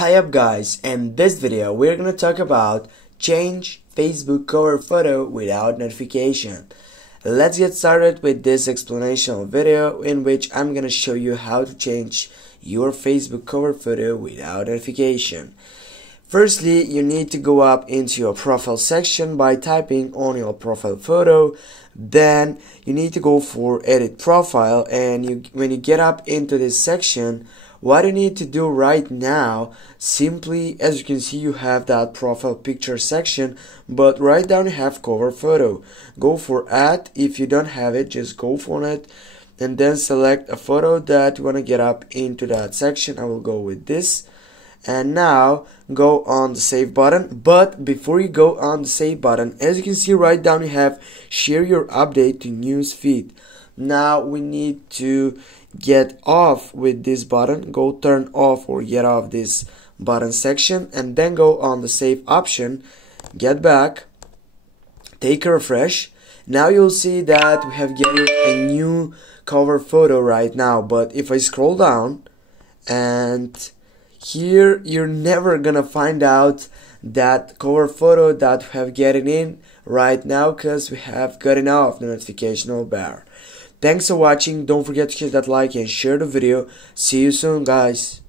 Hi up guys, in this video we're gonna talk about change Facebook cover photo without notification. Let's get started with this explanation video in which I'm gonna show you how to change your Facebook cover photo without notification. Firstly, you need to go up into your profile section by typing on your profile photo. Then you need to go for edit profile, and when you get up into this section, what you need to do right now, simply as you can see, you have that profile picture section, but right down you have cover photo. Go for add. If you don't have it, just go for it and then select a photo that you want to get up into that section. I will go with this. And now go on the save button. But before you go on the save button, as you can see right down, you have share your update to news feed. Now we need to get off with this button. Go turn off or get off this button section, and then go on the save option, get back, take a refresh. Now you'll see that we have getting a new cover photo right now. But if I scroll down, and here you're never gonna find out that cover photo that we have getting in right now, because we have gotten off the notification bar. Thanks for watching. Don't forget to hit that like and share the video. See you soon guys.